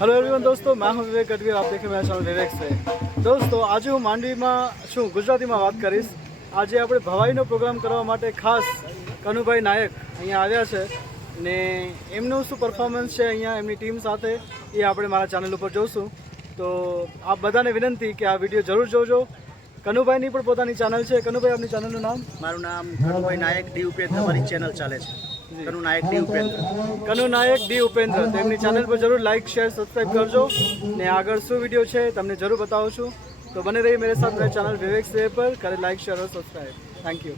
Hello everyone दोस्तों, मैं हूं विवेक गढ़वी। आप देखें मेरा चैनल विवेक से। दोस्तों આજે હું માંડવીમાં શું ગુજરાતીમાં વાત કરીશ। આજે આપણે ભવાઈનો પ્રોગ્રામ કરવા માટે ખાસ કનુભાઈ નાયક અહીંયા આવ્યા છે ને એમનું શું પરફોર્મન્સ છે અહીંયા એમની ટીમ સાથે એ આપણે મારા ચેનલ ઉપર જોઈશું। તો આપ બધાને વિનંતી કે આ વિડીયો જરૂર જોજો। કનુભાઈની પણ પોતાની ચેનલ છે। કનુભાઈ, આપની ચેનલનું નામ? મારું નામ કનુભાઈ નાયક ડી ઉપેન્દ્ર, મારી ચેનલ ચાલે છે કનુ નાયક ડી ઉપેન્દ્ર। કનુ નાયક ડી ઉપેન્દ્ર, તો એમની ચેનલ પર જરૂર લાઇક શેર સબસ્ક્રાઈબ કરજો ને આગળ શું વિડીયો છે તમને જરૂર બતાવું છું। તો બને રહીએ मेरे साथ मेरे चैनल विवेक से पर करें लाइक शेयर और सब्सक्राइब। Thank you.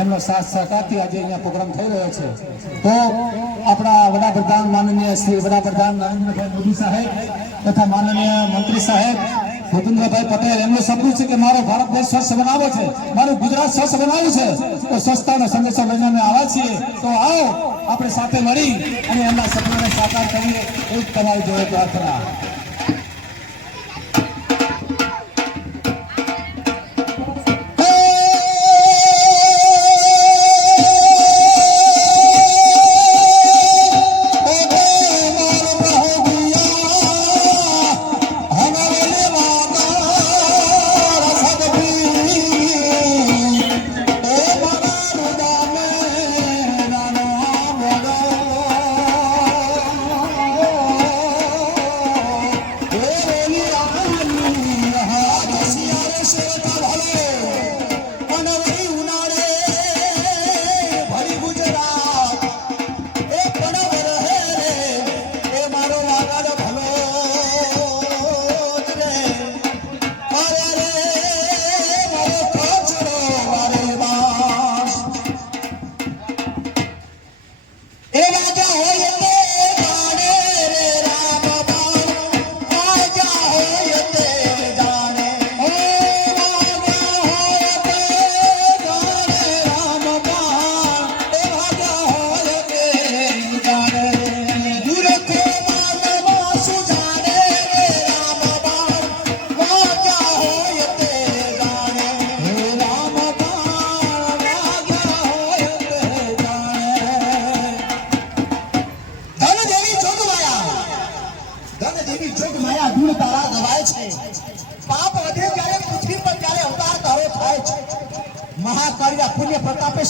એમનો સાથ સહકારથી આજે અહીંયા પ્રોગ્રામ થઈ રહ્યો છે। તો આપણા વડાપ્રધાન માનનીય શ્રી વડાપ્રધાન નરેન્દ્રભાઈ મોદી સાહેબ તથા માનનીય મંત્રી સાહેબ ભૂપેન્દ્રભાઈ પટેલ, એમનું સપનું છે કે મારો ભારત દેશ સ્વચ્છ બનાવવો છે, મારું ગુજરાત સ્વચ્છ બનાવવું છે। તો સ્વચ્છતાનો સંદેશો લઈને અમે આવ્યા છીએ। તો આવો આપણે સાથે મળી અને એમના સપનાને સાકાર કરીએ, એ જ તમારી જોડે પ્રાર્થના।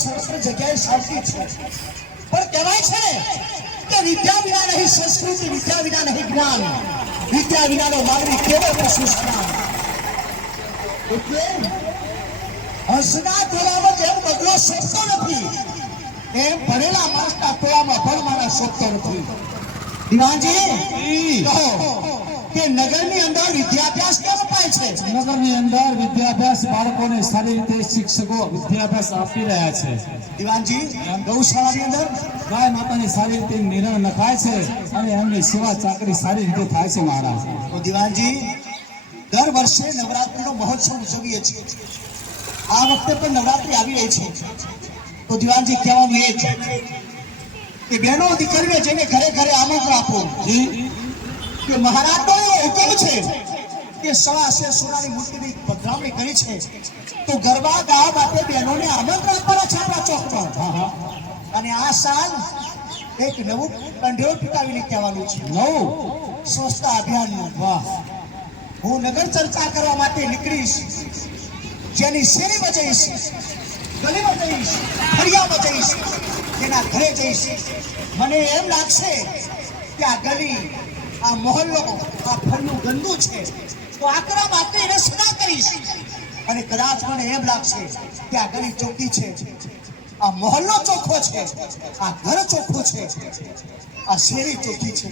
સર્વત્ર જગ્યાએ શાંતિ છે, પણ કહેવાય છે કે વિદ્યા વિના નહીં સંસ્કૃતિ, વિદ્યા વિના નહીં જ્ઞાન, વિદ્યા વિનાનો માનવી કેવો પશુ સમાન. એટલે હંસના ટોળામાં જેમ બગલો શોભતો નથી, એમ ભણેલા માણસના ટોળામાં ભણવાના શોભતો નથી. દીવાનજી કહો કે નગરની અંદર વિદ્યાભ્યાસ કેમ અપાય છે? નગરની અંદર વિદ્યાભ્યાસ બાળકોને સારી રીતે શિક્ષકો વિદ્યાભ્યાસ આપી રહ્યા છે. દીવાનજી ગૌશાળાની અંદર ગાય માતાની સારી રીતે નિર્ણય નખાય છે અને એમની સેવા ચાકરી સારી રીતે થાય છે મહારાજ. તો દીવાનજી દર વર્ષે નવરાત્રીનો મહોત્સવ ઉજવીએ છીએ. આ વખતે પણ નવરાત્રી આવી રહી છે. તો દીવાનજી કહેવાનું એ છે કે બહેનો દીકરીને જઈને ઘરે ઘરે આમંત્રણ આપો કે મહારાજનો એવો હુકમ છે કે સવા શેર સોનાની મૂર્તિની પધરામણી કરી છે, તો ગરબા ગાવા માટે બહેનોને આમંત્રણ આપવાના છે આપણા ચોક પર. અને આ સાલ એક નવું કંઢેરો ટૂંકાવીને કહેવાનું છે, નવું સ્વચ્છતા અભિયાનનું. વાહ! હું નગર ચર્ચા કરવા માટે નીકળીશ, જેની શેરીમાં જઈશ, ગલીમાં જઈશ, ફળિયામાં જઈશ, જેના ઘરે જઈશ, મને એમ લાગશે કે આ ગલી, આ મોહલ્લો, આ ફળિયું ગંદુ છે, તો આકરા માટે એને સદા કરીશ. અને કદાચ મને એમ લાગશે કે આ ગલી ચોખ્ખી છે, આ મોહલ્લો ચોખ્ખો છે, આ ઘર ચોખ્ખું છે, આ શેરી ચોખ્ખી છે,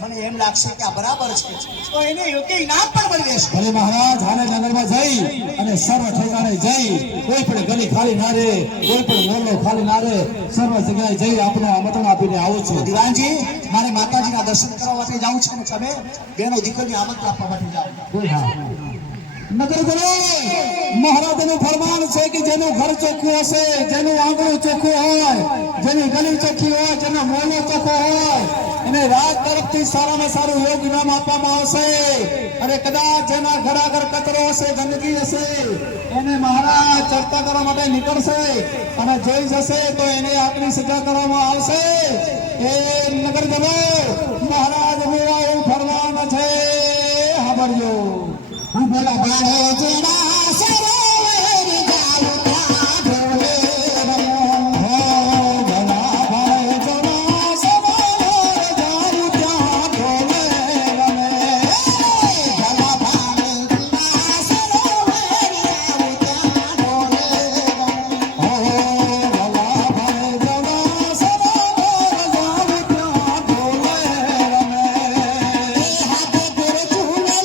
મને એમ લાગશે કે આ બરાબર છે, તો એને યોગ્ય ઇનામ પણ મળી રહેશે. ભલે મહારાજ હાલે નગરમાં જઈ અને સર્વ ઠેકાણે જઈ, કોઈ પણ ગલી ખાલી ના રહે, કોઈ પણ મોહલ્લો ખાલી ના રહે, સર્વ જગ્યાએ જઈ આપણે આમંત્રણ આપીને આવું છું. દીવાનજી મારે માતાજીના દર્શન કરવા માટે જાવું છે ને તમે બેનો દીકરીને આમંત્રણ આપવા માટે જાઓ. નગર બોલો મહારાજનું ફરમાન છે કે જેનું ઘર ચોખ્ખું હશે, જેનું આંગણું ચોખ્ખું હોય, જેની ગલી ચોખ્ખી હોય, જેનો મોહલ્લો ચોખ્ખો હોય, એને રાજ તરફથી સારામાં સારું યોગ ઇનામ આપવામાં આવશે. અને કદાચ જેના ઘર આગળ કચરો હશે, ગંદકી હશે, એને મહારાજ ચર્ચા કરવા માટે નીકળશે અને જોઈ જશે તો એને આગની સજા કરવામાં આવશે. એ નગર બોલો મહારાજનું આવું ફરમાન છે, સાંભળજો. ભલા બાળો જેના સરોવર જાઉં ત્યાં ઢોલે રમો, ભલા બાળો જેના સરોવર જાઉં ત્યાં ઢોલે રમે, ભલા બાળો જેના સરોવર જાઉં ત્યાં ઢોલે રમે, ભલા બાળો જેના સરોવર જાઉં ત્યાં ઢોલે રમે. હાથે ગુરુ ચૂલે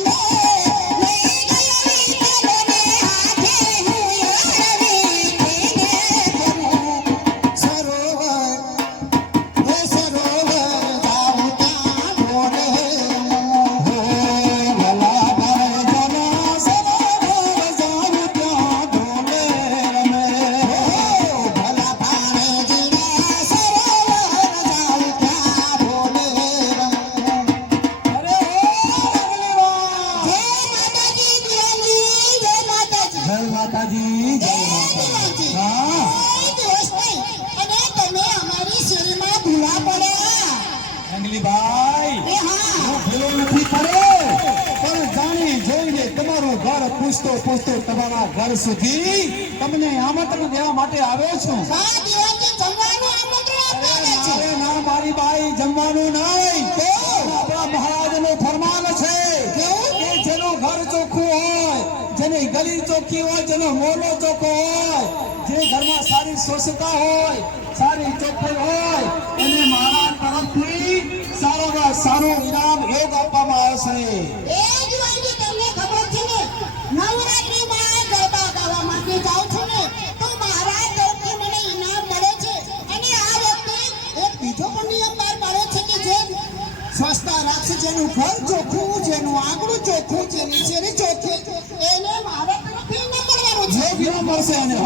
પૂછતો પૂછતો તમારા ઘર સુધી તમને આમંત્રણ દેવા માટે આવ્યો છું. ના મારી બાઈ જમવાનું નહીં, તો આપણા મહારાજનું ફરમાન છે કે જેનું ઘર ચોખ્ખું હોય, જેની ગલી ચોખ્ખી હોય, જેનો મોહલ્લો ચોખ્ખો હોય, જે ઘરમાં સારી સ્વચ્છતા હોય, સારી ચોખ્ખાઈ હોય, એને મહારાજ તરફથી સારામાં સારું ઇનામ યોગ આપવામાં આવશે. નવરાત્રીમાં ગરબા ગાવા માટે જાઉં છું ને, તો મહારાજ તરફથી મને ઇનામ મળે છે. અને આ વખતે એક બીજો પણ નિયમ બહાર પાડ્યો છે કે જે સ્વચ્છતા રાખશે, જેનું ઘર ચોખ્ખું, જેનું આંગણું ચોખ્ખું, જેની શેરી ચોખ્ખી, એને મારા તરફથી ઇનામ મળવાનું છે. ઇનામ મળશે એને.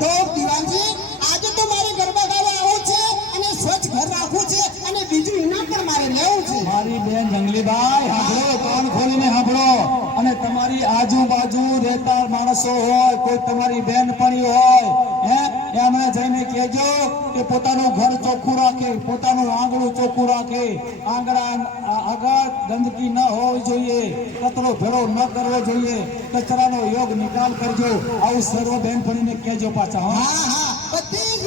તો દીવાનજી આજે તો મારે ગરબા ગાવા આવું છે અને સ્વચ્છ ઘર રાખવું છે અને બીજું ઇનામ પણ મારે લેવું છે. મારી બેન જંગલીબાઈ સાંભળો, કાન ખોલીને સાંભળો. અને તમારી આજુબાજુ રહેતા માણસો હોય, કોઈ તમારી બેનપણી હોય, એમણે જઈને કહેજો કે પોતાનું ઘર ચોખ્ખું રાખે, પોતાનું આંગણું ચોખ્ખું રાખે, આંગણા આગળ ગંદકી ન હોવી જોઈએ, કચરો ભેળો ન કરવો જોઈએ, કચરાનો યોગ નિકાલ કરજો, આવું સર્વ બેનપણીને કહેજો પાછા. હા, બધી જ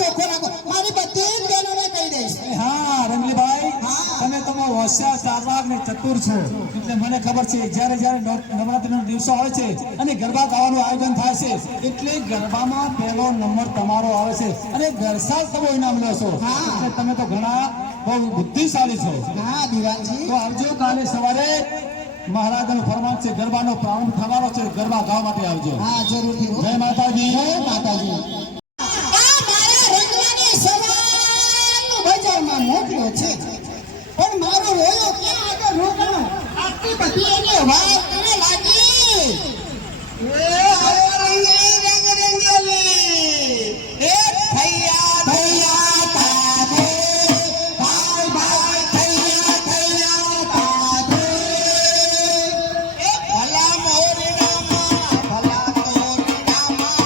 ચોખ્ખો રાખો. મારી બધી જ બહેનોને કહી દઈશ. હા રંગલીભાઈ, તમે હોશિયાર, ચાલાક ને ચતુર છો, એટલે મને ખબર છે જ્યારે જ્યારે નવરાત્રીનો દિવસો આવે છે અને ગરબા ગાવાનું આયોજન થાય છે, એટલે ગરબામાં પહેલો નંબર તમારો આવે છે અને ગરસાલ તમે ઇનામ લો છો. એટલે તમે તો ઘણા બહુ બુદ્ધિશાળી છો. હા દિવાલજી. તો આવજો કાલે સવારે, મહારાજનું ફરમાન છે, ગરબાનો પ્રારંભ થવાનો છે, ગરબા ગાવા માટે આવજો. હા જરૂરથી હો. જય માતાજી. જય માતાજી. આ મારા રંગલાને સવારનું બજારમાં મોકલ્યો છે, પણ મારો રોયો ક્યાં આગળ રોકાણો? આટલી બધી એની વાત કરે લાગી. એ આવો રંગલી રંગ રંગલી, એ થૈયા થૈયા તારે, ભાઈ ભાઈ થૈયા થૈયા તારે, એ ભલા મોરી રામા, ભલા તોરી રામા,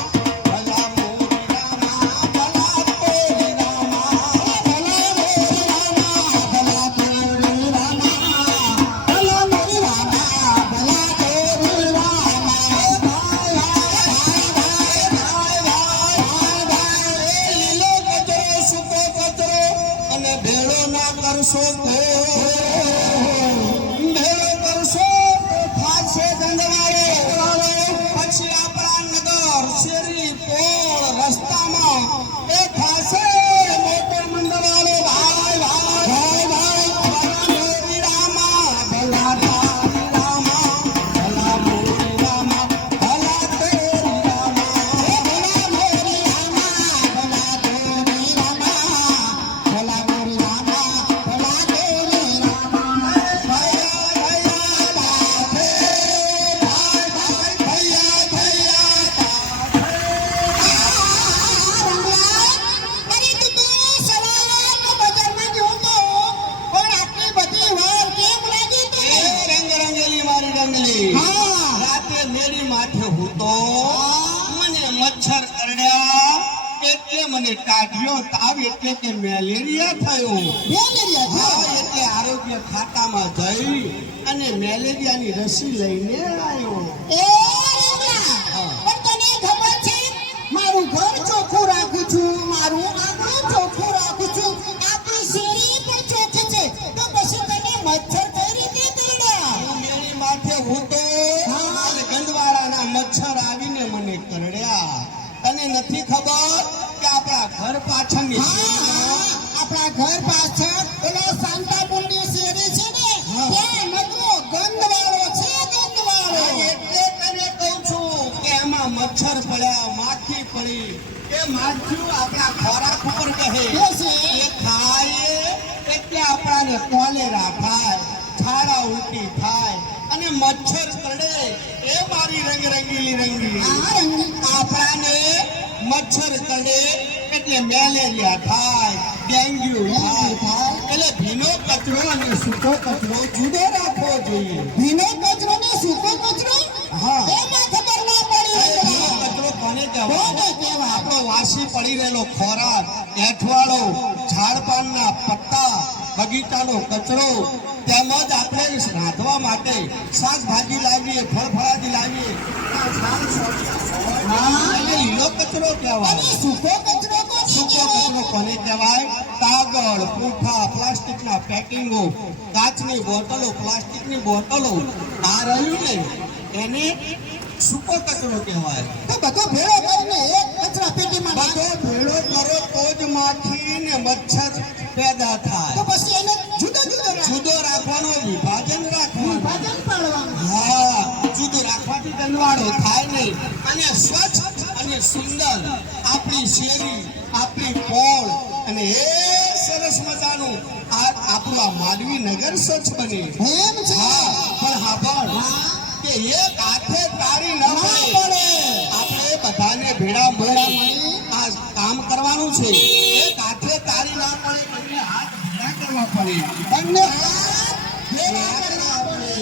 ભલા મોરી રામા, ભલા તોરી રામા, ભલા મોરી રામા, ભલા તોરી રામા, ભલા મોરી રામા, ભલા તોરી રામા. અને ભેળો ના કરશો તો ભેળો કરશો તો થાશે ગંધવાળો. પછી આપણા નગર શેરી પોળ રસ્તામાં એ થાશે મોટો મંડળવાળો. ભાઈ ભાઈ ભાઈ ભાઈ મોરી રામા, ભલા તારી રામા, ભલા મોરી રામા, ભલા તોરી રામા, ભલા મોરી રામા, ભલા તોરી રામા, ભલા મોરી રામા, ભલા તોરી રામા. ભૈયા ભૈયા લાભે, ભાઈ ભાઈ ભૈયા ભૈયા રાતે મેરી માથે હૂતો, મને મચ્છર કરડ્યા, એટલે મને ટાઢિયો તાવ, એટલે કે મેલેરિયા થયો. હા, એટલે આરોગ્ય ખાતામાં જઈ અને મેલેરિયાની રસી લઈને આવ્યો. મારું ઘર ચોખ્ખું રાખું છું, મારું આંગણું ચોખ્ખું રાખું છું, આપણી શેરી પણ ચોખ્ખી છે, તો પછી તને મચ્છર કઈ રીતે કરડ્યા? મેરી માથે હૂતો અને ગંદવાળાના મચ્છર આવીને મને કરડ્યા. તને નથી ખબર કે આપણા ઘર પાછળની શેરીમાં, આપણા ઘર પાછળ પેલો શાંતાપુરની શેરી છે ને, ત્યાં નકરો ગંદવાળો છે, ગંદવાળો. એટલે તને કહું છું કે એમાં મચ્છર પડ્યા, માખી પડી, એ માખ્યું આપણા ખોરાક ઉપર કહે, એ ખાય એટલે આપણાને કોલેરા થાય, ઝાડા ઉલટી થાય અને મચ્છર કરડે. એ મારી રંગીલી આપણાને મચ્છર કરડે એટલે મેલેરિયા થાય, ડેન્ગ્યુ થાય. એટલે ભીનો કચરો અને સૂકો કચરો જુદો રાખવો જોઈએ. ભીનો કચરો ને સૂકો કચરો? હા, એમાં ખબર ના પડી. ભીનો કચરો કોને કહેવાય? આપણો વાસી પડી રહેલો ખોરાક, એઠવાડો, ઝાડપાનના પત્તા, બગીચાનો કચરો, તેમજ આપણે રાંધવા માટે શાકભાજી લાવીએ, ફળફળાદી લાવીએ, એટલે લીલો કચરો કહેવાય. સૂકો કચરો કોને કહેવાય? કાગળ, પૂંઠા, પ્લાસ્ટિકના પેકિંગો, કાચની બોટલો, પ્લાસ્ટિકની બોટલો, આ રહ્યું ને એને સૂકો કચરો કહેવાય. તો બધો ભેળો કરીને એક કચરા પેટીમાં બધો ભેળો કરો તો જ માખી ને મચ્છર પેદા થાય. તો પછી એને જુદો રાખવાનો, વિભાજન રાખવાનું. હા, જુદો રાખવાથી ગંદવાળો થાય નહીં અને સ્વચ્છ અને સુંદર આપણી શેરી, આપણી પોળ અને એ સરસ મજાનું આપણું આ માંડવી નગર સ્વચ્છ બને. એમ છે. પણ હા પણ કે એક હાથે તાળી ન પડે. આપણે બધાને ભેળા મળી આ કામ કરવાનું છે. એક હાથે તાળી ના પડે, બંને હાથ ભેળા કરવા પડે. બંને હાથ ભેળા કરવા પડે.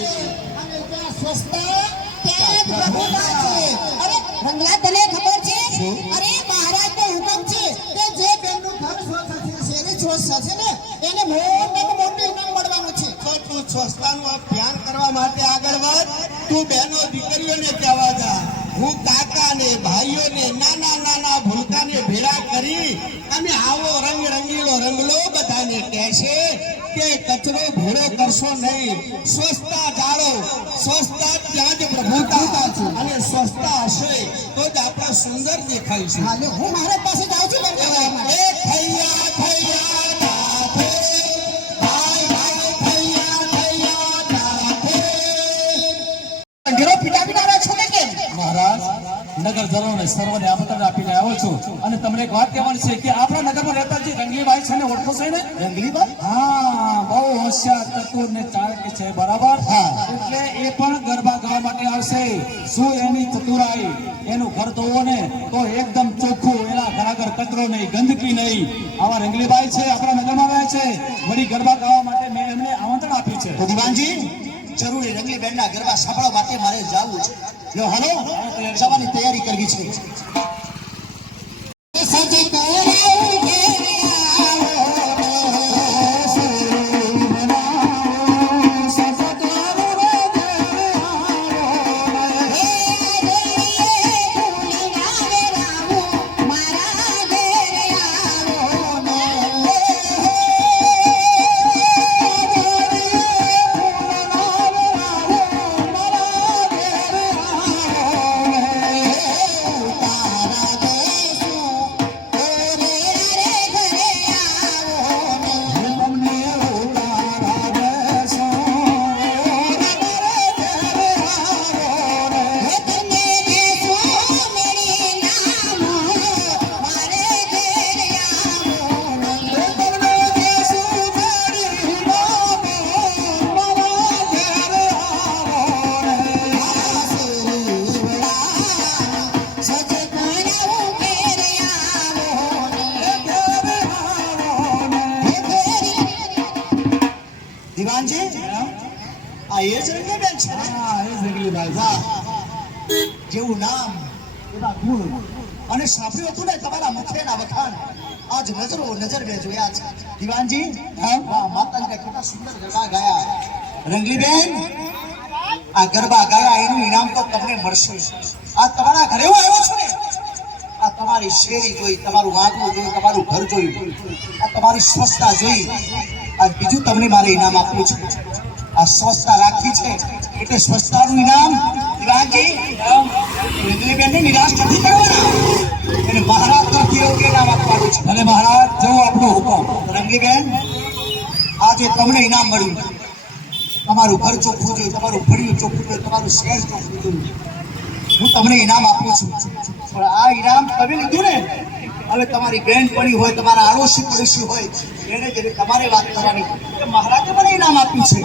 અને ત્યાં સ્વચ્છતા ત્યાં જ પ્રભુતા છે. અરે રંગલા, તને ખબર છે? અરે મહારાજનો હુકમ છે કે જે બેનનું ઘર સ્વચ્છ હશે, શેરી સ્વચ્છ હશે ને, એને મોટું ઇનામ મળવાનું છે. તો તું સ્વચ્છતાનું અભિયાન કરવા માટે આગળ વધ. તું બહેનો દીકરીઓને કહેવા જા. હું કાકાને, ભાઈઓને, નાના ભૂલકાને ભેળા કરી અને નહીં. સ્વચ્છતા જાળો. સ્વચ્છતા ત્યાં જ પ્રભુતા છે અને સ્વચ્છતા હશે તો જ આપણે સુંદર દેખાઈશું. હાલો હું મારા પાસે જાઉં છું ગરબા ગાવા માટે. એ થૈયા થૈયા નાથે, ભાઈ ભાઈ થૈયા થૈયા નાથે. અંધેરો પીટાવીનારા છો કે કેમ? મહારાજ, નગરજનોને સર્વને આમંત્રણ આપીને આવ્યો છું અને તમને એક વાત કહેવાની છે કે આપણા નગરમાં રહેતા જે રંગલીબાઈ છે ને ઓળખો છે ને? રંગલીબાઈ? હા, બહુ હોશિયાર, ચતુર ને ચાણક્ય છે, બરાબર? એટલે એ પણ ગરબા ગાવા માટે આવશે. શું એની ચતુરાઈ, એનું ઘર જોવો ને તો એકદમ ચોખ્ખું, એના ઘર આગળ કચરો નહીં, ગંદકી નહીં. આવા રંગલીબાઈ છે, આપણા નગરમાં રહે છે, વળી ગરબા ગાવા માટે મેં એમને આમંત્રણ આપ્યું છે. તો દીવાનજી, જરૂરી રંગલી બેનના ગરબા સાંભળવા માટે મારે જવું છે. લો હાલો, જવાની તૈયારી કરવી છે. સજે તોરાઉ ઘેરે દીવાનજી, આ એ જ રંગલી બેન છે ને? હા, એ જ રંગલીબાઈ. વાહ, જેવું નામ એવા ગુણ. અને સાંભળ્યું હતું ને તમારા મુખેના વખાણ, આજ નજર મેં જોયા છે. દીવાનજી, વાહ, માતાજીને કેટલા સુંદર ગરબા ગાયા. રંગલી બેન, આ ગરબા ગાયા એનું ઇનામ તો તમને મળશે. આ તમારા ઘરે હું આવ્યો છું ને, આ તમારી શેરી જોઈ, તમારું વાગવું જોઈ, તમારું ઘર જોયું, આ તમારી સ્વચ્છતા જોઈ, આ બીજું તમને મારે ઇનામ આપવું છે. આ સ્વચ્છતા રાખી છે એટલે સ્વચ્છતાનું ઇનામ. દીવાનજી, રંગલી બેનને નિરાશ નથી કરવાના, એને મહારાજ તરફથી યોગ્ય ઇનામ આપવાનું છે. અને મહારાજ, જો આપણો હુકમ. રંગલી બેન, આજે તમને ઇનામ મળ્યું. તમારું ઘર ચોખ્ખું જોઈએ, તમારું ફળિયું ચોખ્ખું જોઈએ, તમારું શહેર ચોખ્ખું જોઈએ. હું તમને ઇનામ આપું છું, પણ આ ઇનામ તમે લીધું ને, હવે તમારી બહેનપણી હોય, તમારા આડોશી પડોશી હોય, એને જ તમારે વાત કરવાની કે મહારાજે મને ઇનામ આપ્યું છે.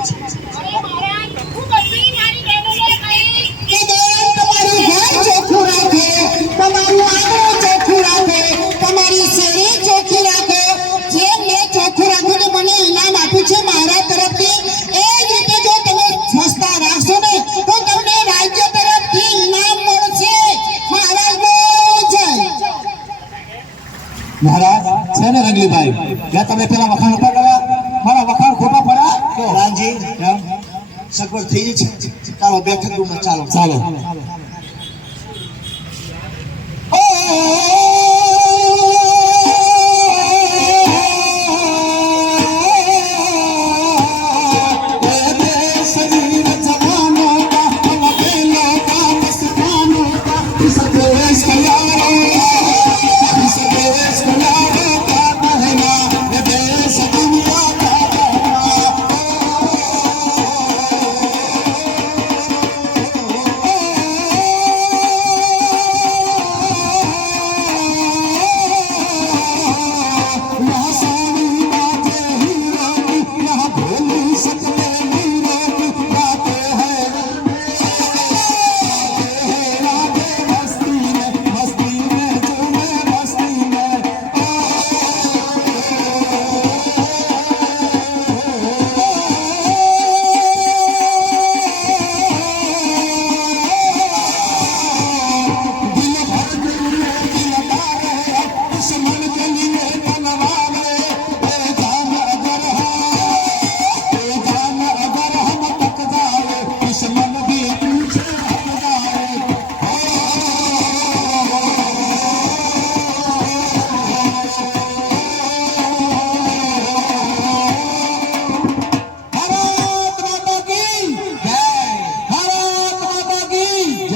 કે દેવ તમારું ઘર ચોખ્ખું રાખે, તમારું આંગણું ચોખ્ખું રાખે, તમારી શેરી ચોખ્ખી રાખે. જેમ મેં ચોખ્ખું રાખ્યું ને મને ઇનામ આપ્યું છે મારા તરફથી, એ જ રીતે જો તમે સ્વચ્છતા રાખશો ને તો તમને રાજ્ય તરફથી ઇનામ મળશે. મહારાજનો જય. મહારાજ, છે ને રંગલીબાઈ, જ્યાં તમે પેલા વખાણ નતા કર્યા, મારા વખાણ ખોટા પડ્યા તો રામજી, સગવડ થઈ છે. ચાલો બેઠક રૂમમાં ચાલો. ચાલો. મસ્તી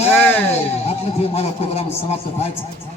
આટલેથી મારો પ્રોગ્રામ સમાપ્ત થાય છે.